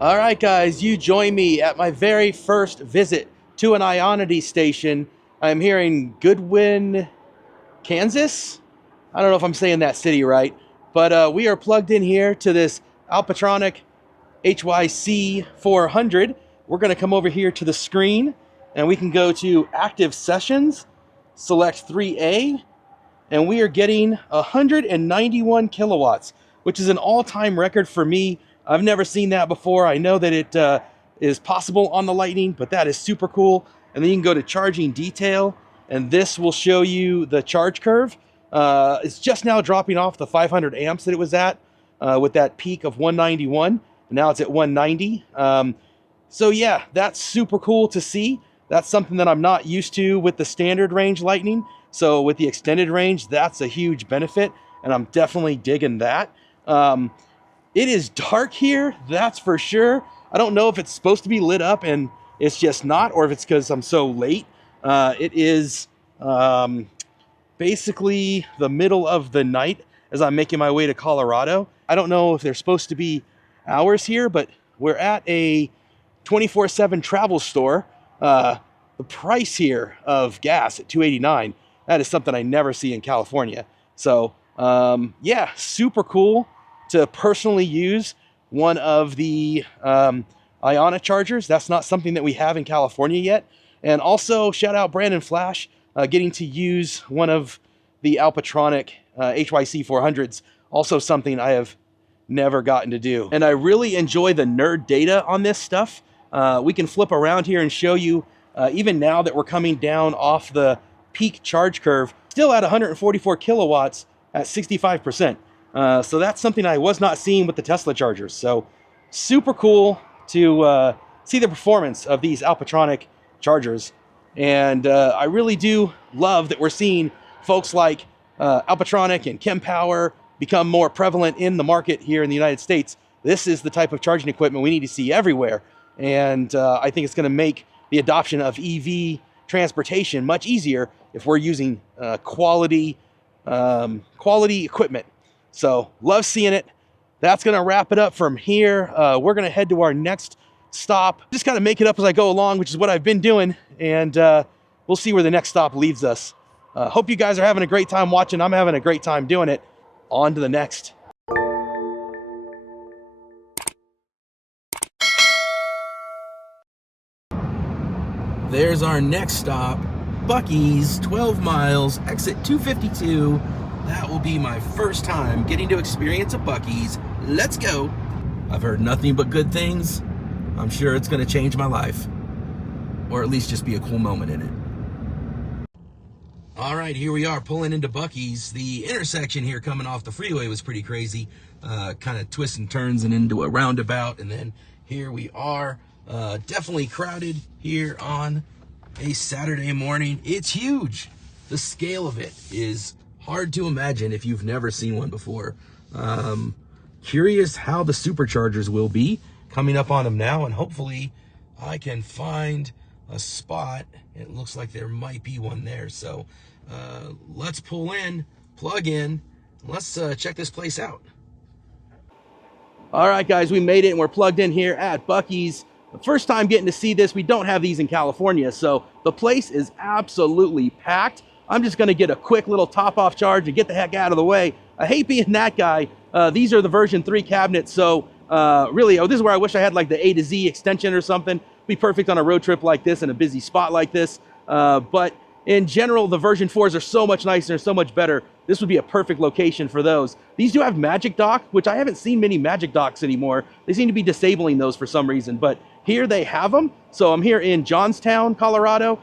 All right, guys, you join me at my very first visit to an Ionna station. I'm here in Goodwin, Kansas. I don't know if I'm saying that city right, but we are plugged in here to this Alpitronic HYC 400. We're going to come over here to the screen, and we can go to Active Sessions, select 3A, and we are getting 191 kilowatts, which is an all-time record for me. I've never seen that before. I know that it is possible on the Lightning, but that is super cool. And then you can go to charging detail, and this will show you the charge curve. It's just now dropping off the 500 amps that it was at with that peak of 191. And now it's at 190. So yeah, that's super cool to see. That's something that I'm not used to with the standard range Lightning. So with the extended range, that's a huge benefit, and I'm definitely digging that. It is dark here, that's for sure. I don't know if it's supposed to be lit up and it's just not, or if it's because I'm so late. It is basically the middle of the night as I'm making my way to Colorado. I don't know if there's supposed to be hours here, but we're at a 24/7 travel store. The price here of gas at $2.89, that is something I never see in California. So yeah, super cool to personally use one of the Ionna chargers. That's not something that we have in California yet. And also shout out Brandon Flash, getting to use one of the Alpitronic HYC 400s. Also something I have never gotten to do. And I really enjoy the nerd data on this stuff. We can flip around here and show you, even now that we're coming down off the peak charge curve, still at 144 kilowatts at 65%. So that's something I was not seeing with the Tesla chargers. So super cool to see the performance of these Alpitronic chargers. And I really do love that we're seeing folks like Alpitronic and Kempower become more prevalent in the market here in the United States. This is the type of charging equipment we need to see everywhere. And I think it's going to make the adoption of EV transportation much easier if we're using quality equipment. So love seeing it. That's going to wrap it up from here. We're going to head to our next stop. Just kind of make it up as I go along, which is what I've been doing. And we'll see where the next stop leads us. Hope you guys are having a great time watching. I'm having a great time doing it. On to the next. There's our next stop, Buc-ee's, 12 miles, exit 252. That will be my first time getting to experience a Buc-ee's. Let's go. I've heard nothing but good things. I'm sure it's going to change my life, or at least just be a cool moment in it. All right, here we are pulling into Buc-ee's. The intersection here coming off the freeway was pretty crazy. Kind of twists and turns and into a roundabout, and then here we are. Definitely crowded here on a Saturday morning. It's huge. The scale of it is hard to imagine if you've never seen one before. Curious how the superchargers will be coming up on them now, and hopefully I can find a spot. It looks like there might be one there. So let's pull in, plug in, let's check this place out. All right, guys, we made it and we're plugged in here at Buc-ee's. The first time getting to see this. We don't have these in California, so the place is absolutely packed. I'm just gonna get a quick little top-off charge and get the heck out of the way. I hate being that guy. These are the version 3 cabinets, so really, this is where I wish I had like the A to Z extension or something. Be perfect on a road trip like this in a busy spot like this. But in general, the version 4s are so much nicer, so much better. This would be a perfect location for those. These do have Magic Dock, which I haven't seen many Magic Docks anymore. They seem to be disabling those for some reason, but here they have them. So I'm here in Johnstown, Colorado.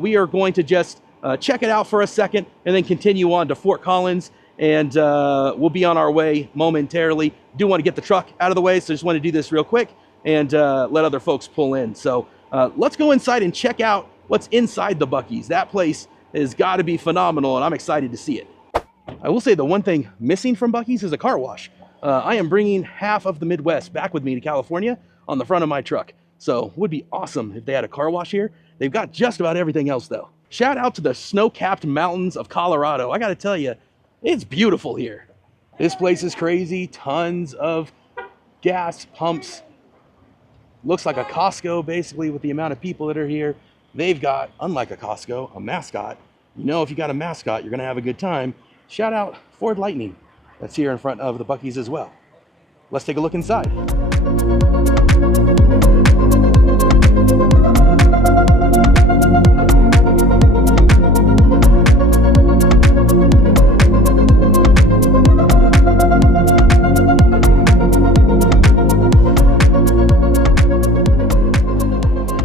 We are going to just check it out for a second and then continue on to Fort Collins, and we'll be on our way momentarily. Do want to get the truck out of the way, so just want to do this real quick and let other folks pull in. So let's go inside and check out what's inside the Buc-ee's. That place has got to be phenomenal, and I'm excited to see it. I will say the one thing missing from Buc-ee's is a car wash. I am bringing half of the Midwest back with me to California on the front of my truck. So it would be awesome if they had a car wash here. They've got just about everything else though. Shout out to the snow-capped mountains of Colorado. I gotta tell you, it's beautiful here. This place is crazy. Tons of gas pumps Looks like a Costco, basically, with the amount of people that are here. They've got, unlike a Costco, a mascot. You know, if you got a mascot, you're gonna have a good time. Shout out Ford Lightning. That's here in front of the Buc-ee's as well. Let's take a look inside.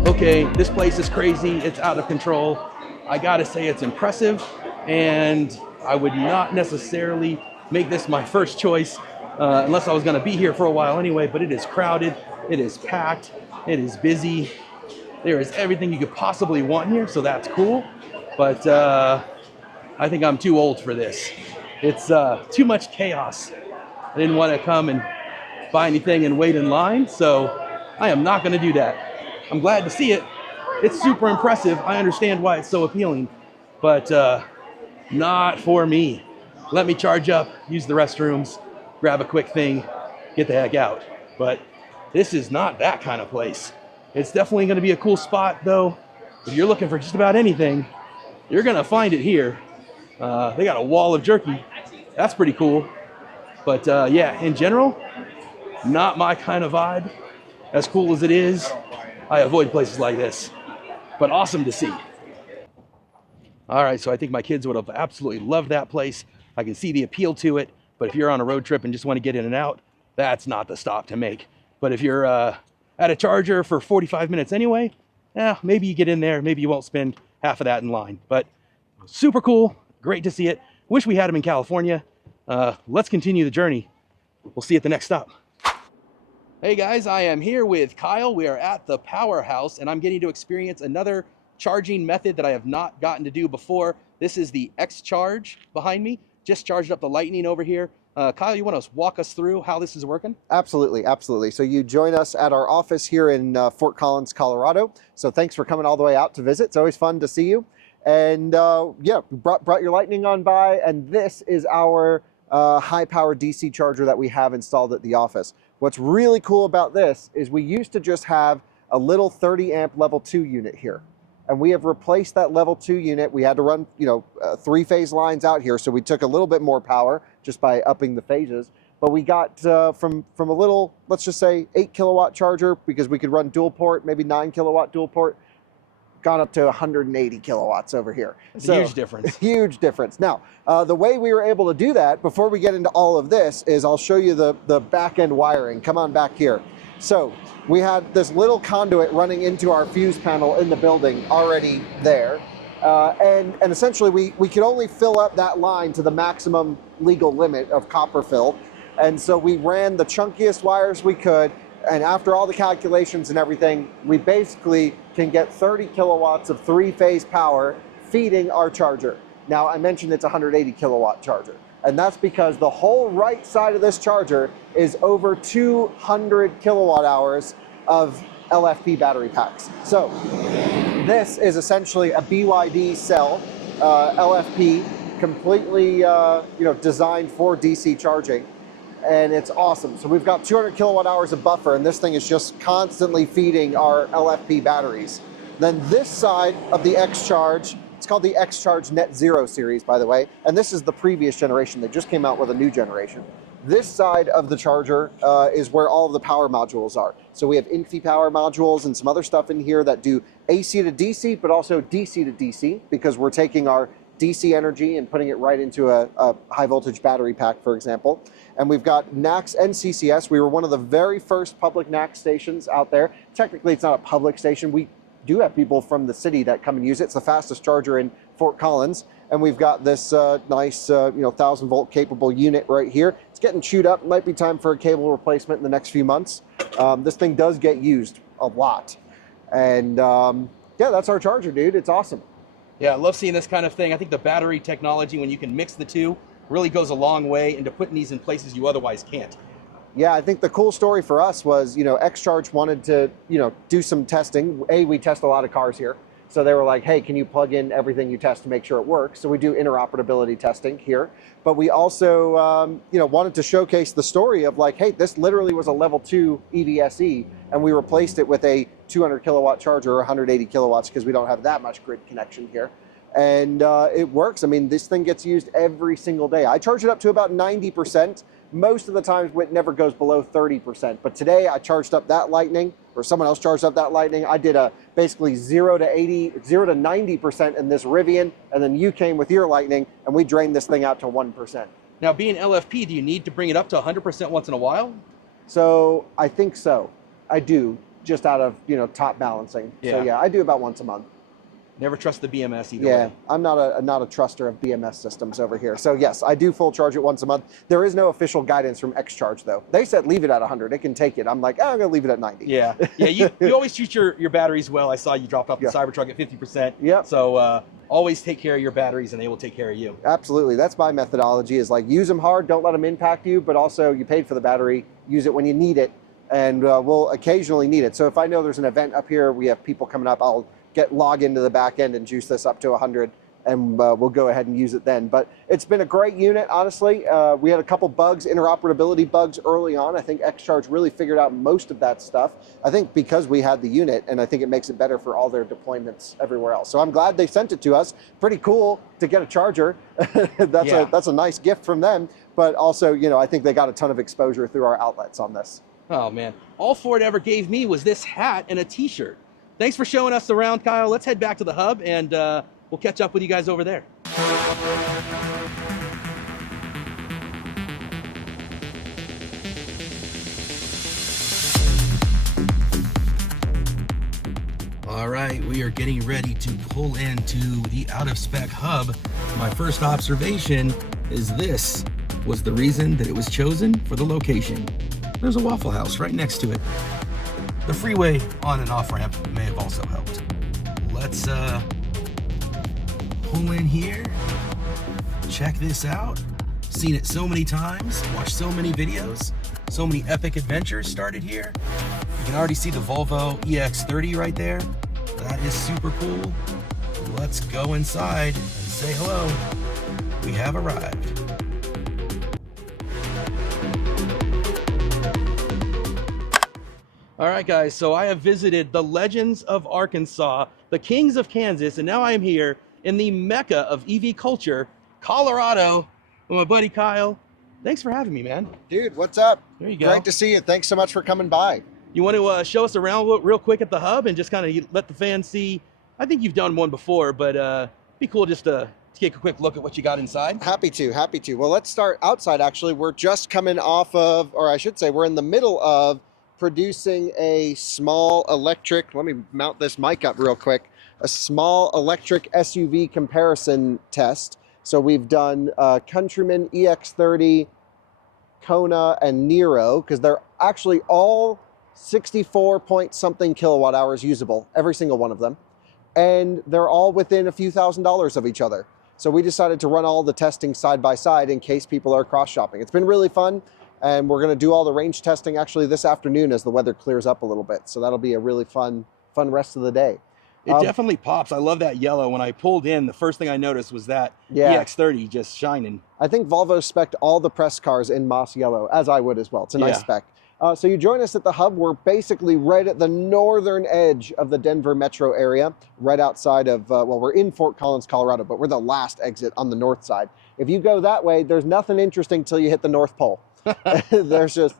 Okay, this place is crazy. It's out of control. I gotta say it's impressive, and I would not necessarily make this my first choice unless I was gonna be here for a while anyway, but it is crowded, it is packed, it is busy. There is everything you could possibly want here, so that's cool. But I think I'm too old for this. It's too much chaos. I didn't want to come and buy anything and wait in line, so I am not gonna do that. I'm glad to see it. It's super impressive. I understand why it's so appealing, but not for me. Let me charge up, use the restrooms, grab a quick thing, get the heck out. But this is not that kind of place. It's definitely gonna be a cool spot though. If you're looking for just about anything, you're gonna find it here. They got a wall of jerky. That's pretty cool. But yeah, in general, not my kind of vibe. As cool as it is, I avoid places like this, but awesome to see. All right, so I think my kids would have absolutely loved that place. I can see the appeal to it, but if you're on a road trip and just want to get in and out, that's not the stop to make. But if you're at a charger for 45 minutes anyway, maybe you get in there, maybe you won't spend half of that in line. But super cool, great to see it. Wish we had them in California. Let's continue the journey. We'll see you at the next stop. Hey guys, I am here with Kyle. We are at the powerhouse and I'm getting to experience another charging method that I have not gotten to do before. This is the XCharge behind me. Just charged up the Lightning over here. Kyle, you want to walk us through how this is working? Absolutely, absolutely. So you join us at our office here in Fort Collins, Colorado. So thanks for coming all the way out to visit. It's always fun to see you. And yeah, brought your Lightning on by, and this is our high-power DC charger that we have installed at the office. What's really cool about this is we used to just have a little 30 amp level 2 unit here, and we have replaced that level 2 unit. We had to run, 3-phase lines out here, so we took a little bit more power just by upping the phases. But we got from a little, let's just say 8 kilowatt charger, because we could run dual port, maybe 9 kilowatt dual port, gone up to 180 kilowatts over here. It's a huge difference. Huge difference. Now, the way we were able to do that, before we get into all of this, is I'll show you the back end wiring. Come on back here. So we had this little conduit running into our fuse panel in the building already there. And essentially we could only fill up that line to the maximum legal limit of copper fill. And so we ran the chunkiest wires we could. And after all the calculations and everything, we basically can get 30 kilowatts of 3-phase power feeding our charger. Now, I mentioned it's a 180 kilowatt charger, and that's because the whole right side of this charger is over 200 kilowatt hours of LFP battery packs. So this is essentially a BYD cell, LFP, completely designed for DC charging. And it's awesome. So we've got 200 kilowatt hours of buffer, and this thing is just constantly feeding our LFP batteries. Then this side of the XCharge, it's called the XCharge Net Zero series, by the way, and this is the previous generation. They just came out with a new generation. This side of the charger is where all of the power modules are. So we have Infi power modules and some other stuff in here that do AC to DC, but also DC to DC, because we're taking our DC energy and putting it right into a high voltage battery pack, for example. And we've got NACS and CCS. We were one of the very first public NACS stations out there. Technically, it's not a public station. We do have people from the city that come and use it. It's the fastest charger in Fort Collins. And we've got this nice 1,000 volt capable unit right here. It's getting chewed up. It might be time for a cable replacement in the next few months. This thing does get used a lot. And yeah, that's our charger, dude. It's awesome. Yeah, I love seeing this kind of thing. I think the battery technology, when you can mix the two, really goes a long way into putting these in places you otherwise can't. Yeah, I think the cool story for us was, XCharge wanted to, do some testing. We test a lot of cars here. So they were like, hey, can you plug in everything you test to make sure it works? So we do interoperability testing here. But we also wanted to showcase the story of like, hey, this literally was a level 2 EVSE, and we replaced it with a 200 kilowatt charger or 180 kilowatts because we don't have that much grid connection here. And it works. I mean, this thing gets used every single day. I charge it up to about 90%. Most of the times it never goes below 30%. But today I charged up that Lightning, or someone else charged up that Lightning. I did a basically 0 to 90% in this Rivian, and then you came with your Lightning, and we drained this thing out to 1%. Now, being LFP, do you need to bring it up to 100% once in a while? So I think so. I do, just out of top balancing. Yeah. So yeah, I do about once a month. Never trust the BMS either Yeah, way. I'm not a truster of BMS systems over here. So yes, I do full charge it once a month. There is no official guidance from XCharge though. They said leave it at 100, it can take it. I'm like, I'm gonna leave it at 90. Yeah, you always treat your batteries well. I saw you drop off the Cybertruck at 50%. Yep. So always take care of your batteries and they will take care of you. Absolutely, that's my methodology, is like use them hard, don't let them impact you, but also you paid for the battery, use it when you need it, and we'll occasionally need it. So if I know there's an event up here, we have people coming up, I'll log into the back end and juice this up to 100, and we'll go ahead and use it then. But it's been a great unit, honestly. We had a couple bugs, interoperability bugs early on. I think XCharge really figured out most of that stuff. I think because we had the unit, and I think it makes it better for all their deployments everywhere else. So I'm glad they sent it to us. Pretty cool to get a charger. That's a nice gift from them. But also, I think they got a ton of exposure through our outlets on this. Oh man, all Ford ever gave me was this hat and a t-shirt. Thanks for showing us around, Kyle. Let's head back to the hub and we'll catch up with you guys over there. All right, we are getting ready to pull into the out of spec hub. My first observation is this was the reason that it was chosen for the location. There's a Waffle House right next to it. The freeway on and off ramp may have also helped. Let's pull in here, check this out. Seen it so many times, watched so many videos, so many epic adventures started here. You can already see the Volvo EX30 right there. That is super cool. Let's go inside and say hello. We have arrived. All right, guys, so I have visited the Legends of Arkansas, the Kings of Kansas, and now I am here in the Mecca of EV culture, Colorado, with my buddy Kyle. Thanks for having me, man. Dude, what's up? There you go. Great to see you. Thanks so much for coming by. You want to show us around real quick at the hub and just kind of let the fans see? I think you've done one before, but it'd be cool just to take a quick look at what you got inside. Happy to. Well, let's start outside, actually. We're just coming off of, or I should say, we're in the middle of producing a small electric, let me mount this mic up real quick, a small electric SUV comparison test. So we've done Countryman, EX30, Kona, and Nero, because they're actually all 64 point something kilowatt hours usable, every single one of them. And they're all within a few $1,000s of each other. So we decided to run all the testing side by side in case people are cross-shopping. It's been really fun. And we're going to do all the range testing actually this afternoon as the weather clears up a little bit. So that'll be a really fun rest of the day. It definitely pops. I love that yellow. When I pulled in, the first thing I noticed was that EX30 just shining. I think Volvo spec'd all the press cars in moss yellow, as I would as well. It's a nice spec. So you join us at the hub. We're basically right at the northern edge of the Denver metro area, right outside of, well, we're in Fort Collins, Colorado, but we're the last exit on the north side. If you go that way, there's nothing interesting till you hit the North Pole. There's just,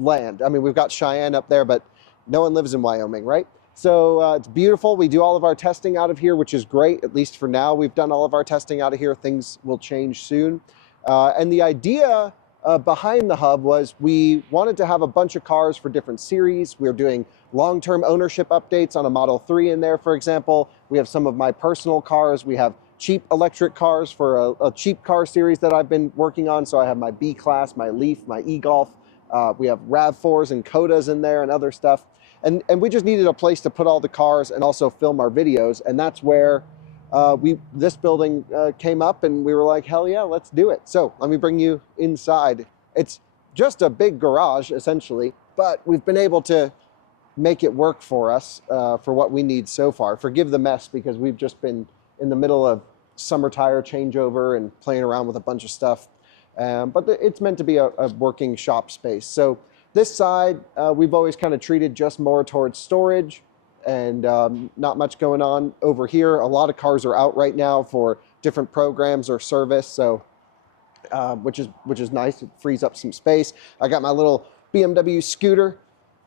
land. I mean, we've got Cheyenne up there, but no one lives in Wyoming, right? So it's beautiful. We do all of our testing out of here, which is great. At least for now, we've done all of our testing out of here. Things will change soon. And the idea behind the hub was we wanted to have a bunch of cars for different series. We're doing long-term ownership updates on a Model 3 in there, for example. We have some of my personal cars. We have cheap electric cars for a cheap car series that I've been working on. So I have my B-Class, my Leaf, my e-Golf. We have RAV4s and Kodas in there and other stuff. And we just needed a place to put all the cars and also film our videos. And that's where this building came up, and we were like, hell yeah, let's do it. So let me bring you inside. It's just a big garage, essentially, but we've been able to make it work for us for what we need so far. Forgive the mess because we've just been in the middle of summer tire changeover and playing around with a bunch of stuff. But it's meant to be a working shop space. So this side, we've always kind of treated just more towards storage and not much going on over here. A lot of cars are out right now for different programs or service, so which is nice. It frees up some space. I got my little BMW scooter,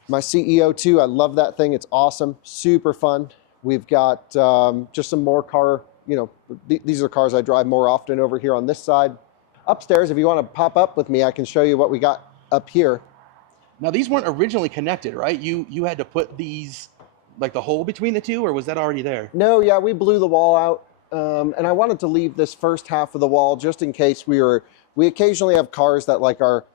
my CEO2. I love that thing. It's awesome, super fun. We've got just some more car, these are cars I drive more often over here on this side. Upstairs, if you want to pop up with me, I can show you what we got up here. Now, these weren't originally connected, right? You had to put these, like the hole between the two, or was that already there? No, yeah, we blew the wall out. And I wanted to leave this first half of the wall just in case we occasionally have cars that like are,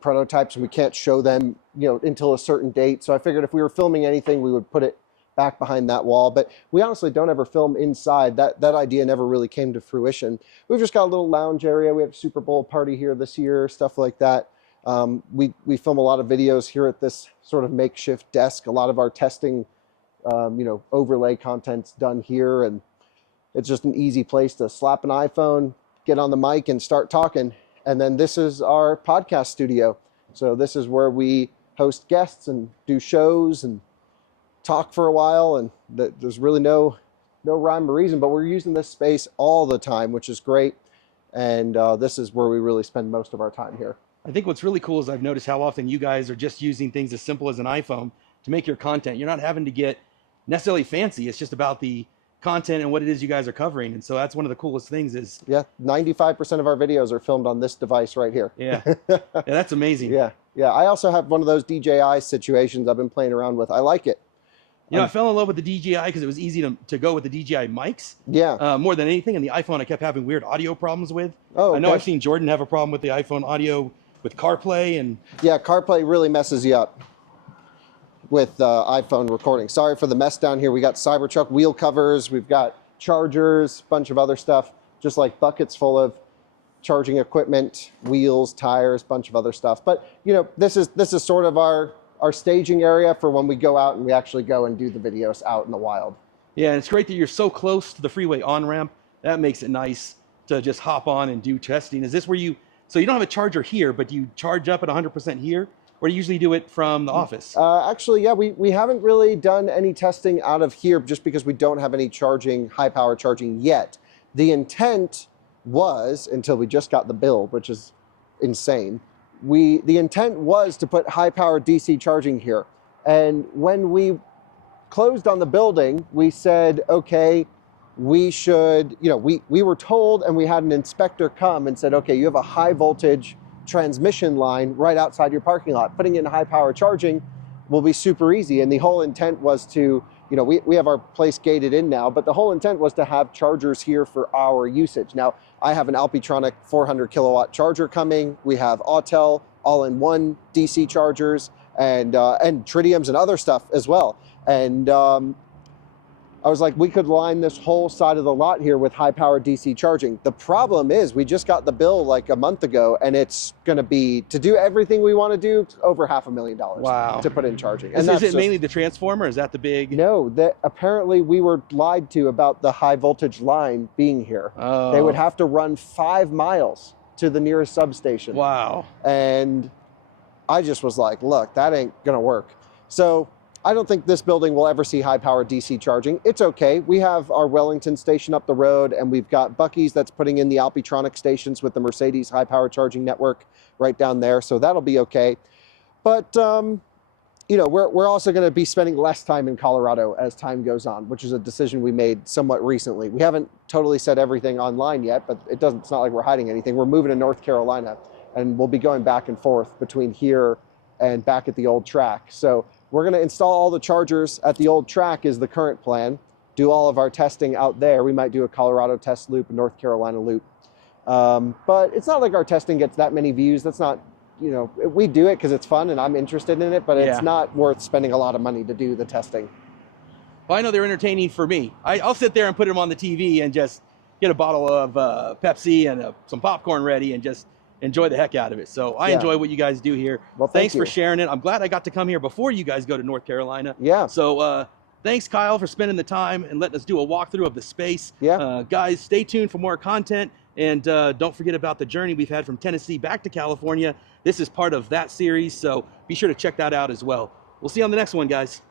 prototypes and we can't show them, until a certain date. So I figured if we were filming anything, we would put it back behind that wall. But we honestly don't ever film inside. That idea never really came to fruition. We've just got a little lounge area. We have a Super Bowl party here this year, stuff like that. We film a lot of videos here at this sort of makeshift desk. A lot of our testing, overlay content's done here, and it's just an easy place to slap an iPhone, get on the mic and start talking. And then this is our podcast studio. So this is where we host guests and do shows and talk for a while. And there's really no rhyme or reason, but we're using this space all the time, which is great. And this is where we really spend most of our time here. I think what's really cool is I've noticed how often you guys are just using things as simple as an iPhone to make your content. You're not having to get necessarily fancy. It's just about the content and what it is you guys are covering. And so that's one of the coolest things is... Yeah, 95% of our videos are filmed on this device right here. Yeah, that's amazing. Yeah. I also have one of those DJI situations I've been playing around with. I like it. I fell in love with the DJI because it was easy to go with the DJI mics. Yeah. More than anything. And the iPhone I kept having weird audio problems with. Oh, okay. I know I've seen Jordan have a problem with the iPhone audio with CarPlay and... Yeah, CarPlay really messes you up with iPhone recording. Sorry for the mess down here. We got Cybertruck wheel covers, we've got chargers, bunch of other stuff, just like buckets full of charging equipment, wheels, tires, bunch of other stuff. But this is sort of our staging area for when we go out and we actually go and do the videos out in the wild. Yeah, and it's great that you're so close to the freeway on-ramp. That makes it nice to just hop on and do testing. Is this where so you don't have a charger here, but you charge up at 100% here? Or do you usually do it from the office? Actually, yeah, we haven't really done any testing out of here just because we don't have any high power charging yet. The intent was, until we just got the bill, which is insane, the intent was to put high power DC charging here. And when we closed on the building, we said, okay, we should, we were told, and we had an inspector come and said, okay, you have a high voltage transmission line right outside your parking lot. Putting in high power charging will be super easy. And the whole intent was to, we have our place gated in now, but the whole intent was to have chargers here for our usage. Now, I have an Alpitronic 400 kilowatt charger coming. We have Autel all-in-one DC chargers and tritiums and other stuff as well. And I was like, we could line this whole side of the lot here with high power DC charging. The problem is we just got the bill like a month ago, and it's going to be, to do everything we want to do, over $500,000 wow. to put in charging. And is it mainly the transformer? Is that the big? No, apparently we were lied to about the high voltage line being here. Oh. They would have to run 5 miles to the nearest substation. Wow. And I just was like, look, that ain't going to work. So I don't think this building will ever see high power DC charging. It's okay. We have our Wellington station up the road, and we've got Buc-ee's that's putting in the Alpitronic stations with the Mercedes high power charging network right down there. So that'll be okay. But, we're also going to be spending less time in Colorado as time goes on, which is a decision we made somewhat recently. We haven't totally said everything online yet, but it's not like we're hiding anything. We're moving to North Carolina, and we'll be going back and forth between here and back at the old track. So we're going to install all the chargers at the old track is the current plan, do all of our testing out there. We might do a Colorado test loop, a North Carolina loop. But it's not like our testing gets that many views. That's not, we do it because it's fun and I'm interested in it, but it's not worth spending a lot of money to do the testing. Well, I know they're entertaining for me. I'll sit there and put them on the TV and just get a bottle of Pepsi and some popcorn ready and just enjoy the heck out of it. So I Yeah. enjoy what you guys do here. Well, Thanks thank for you. sharing it. I'm glad I got to come here before you guys go to North Carolina. Yeah. So thanks, Kyle, for spending the time and letting us do a walkthrough of the space. Yeah. Guys, stay tuned for more content. And don't forget about the journey we've had from Tennessee back to California. This is part of that series, so be sure to check that out as well. We'll see you on the next one, guys.